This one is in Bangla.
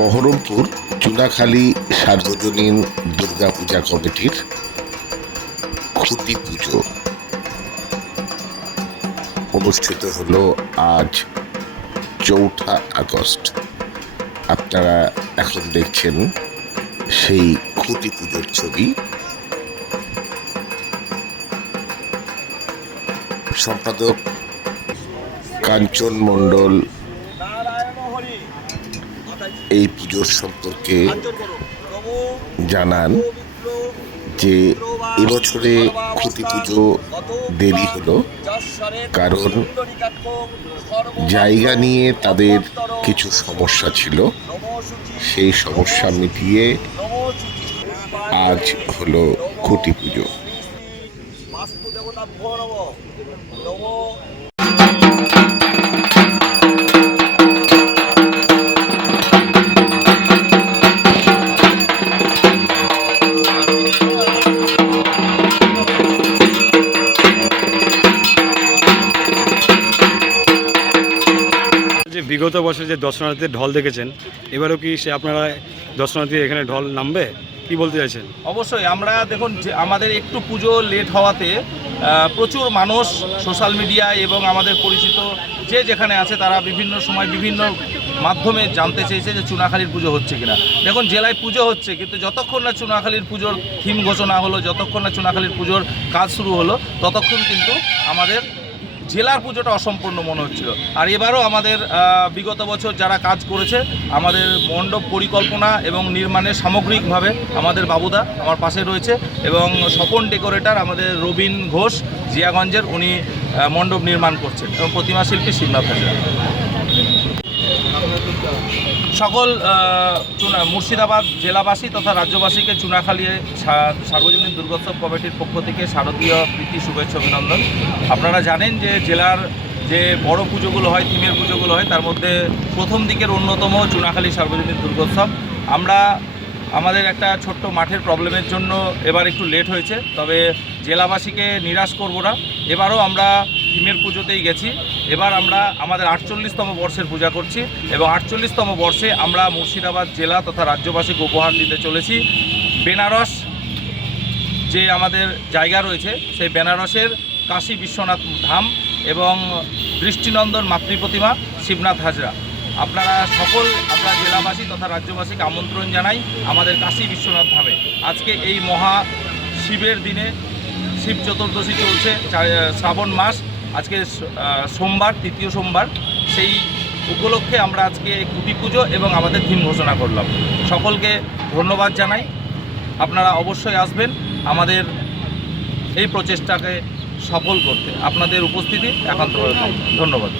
বহরমপুর চুনাখালী সার্বজনীন দুর্গাপূজা কমিটির খুঁটি পুজো অনুষ্ঠিত হলো আজ চৌঠা আগস্ট। আপনারা এখন দেখছেন সেই খুঁটি পুজোর ছবি। সম্পাদক কাঞ্চন মণ্ডল এই পুজোর সম্পর্কে জানান যে এবছরে ক্ষতি পুজো দেরি হলো, কারণ জায়গা নিয়ে তাদের কিছু সমস্যা ছিল। সেই সমস্যা মিটিয়ে আজ হলো খুঁটি পুজো। যে বিগত বছর যে দর্শনার্থীদের ঢল দেখেছেন, এবারও কি সে আপনারা দর্শনার্থী এখানে ঢল নামবে? কি বলতে চাইছেন? অবশ্যই, আমরা দেখুন আমাদের একটু পুজো লেট হওয়াতে প্রচুর মানুষ সোশ্যাল মিডিয়ায় এবং আমাদের পরিচিত যে যেখানে আছে, তারা বিভিন্ন সময় বিভিন্ন মাধ্যমে জানতে চেয়েছে যে চুনাখালীর পুজো হচ্ছে কিনা। দেখুন, জেলায় পুজো হচ্ছে, কিন্তু যতক্ষণ না চুনাখালীর পুজোর থিম ঘোষণা হলো, যতক্ষণ না চুনাখালীর পুজোর কাজ শুরু হলো, ততক্ষণ কিন্তু আমাদের জেলার পুজোটা অসম্পূর্ণ মনে হচ্ছিল। আর এবারও আমাদের বিগত বছর যারা কাজ করেছে, আমাদের মণ্ডপ পরিকল্পনা এবং নির্মাণে সামগ্রিকভাবে আমাদের বাবুদা আমার পাশে রয়েছে এবং স্বপন ডেকোরেটর আমাদের রবিন ঘোষ জিয়াগঞ্জের, উনি মণ্ডপ নির্মাণ করছেন এবং প্রতিমা শিল্পী শিবনাথ সকল চুনা, মুর্শিদাবাদ জেলাবাসী তথা রাজ্যবাসীকে চুনাখালী সার্বজনীন দুর্গোৎসব কমিটির পক্ষ থেকে শারদীয় প্রীতি, শুভেচ্ছা, অভিনন্দন। আপনারা জানেন যে জেলার যে বড় পুজোগুলো হয়, থিমের পুজোগুলো হয়, তার মধ্যে প্রথম দিকের অন্যতম চুনাখালী সার্বজনীন দুর্গোৎসব। আমরা আমাদের একটা ছোট্ট মাঠের প্রবলেমের জন্য এবার একটু লেট হয়েছে, তবে জেলাবাসীকে নিরাশ করব না। এবারও আমরা থিমের পুজোতেই গেছি। এবার আমরা আমাদের আটচল্লিশতম বর্ষের পূজা করছি এবং আটচল্লিশতম বর্ষে আমরা মুর্শিদাবাদ জেলা তথা রাজ্যবাসীকে উপহার দিতে চলেছি। বেনারস যে আমাদের জায়গা রয়েছে, সেই বেনারসের কাশী বিশ্বনাথ ধাম এবং দৃষ্টিনন্দন মাতৃপ্রতিমা শিবনাথ হাজরা। আপনারা সকল, আমরা জেলাবাসী তথা রাজ্যবাসীকে আমন্ত্রণ জানাই আমাদের কাশী বিশ্বনাথ ধামে। আজকে এই মহা শিবের দিনে শিব চতুর্দশী চলছে শ্রাবণ মাস। আজকে সোমবার, তৃতীয় সোমবার, সেই উপলক্ষে আমরা আজকে কুটি পুজো এবং আমাদের থিম ঘোষণা করলাম। সকলকে ধন্যবাদ জানাই। আপনারা অবশ্যই আসবেন। আমাদের এই প্রচেষ্টাকে সফল করতে। আপনাদের উপস্থিতি একান্তভাবে ধন্যবাদ।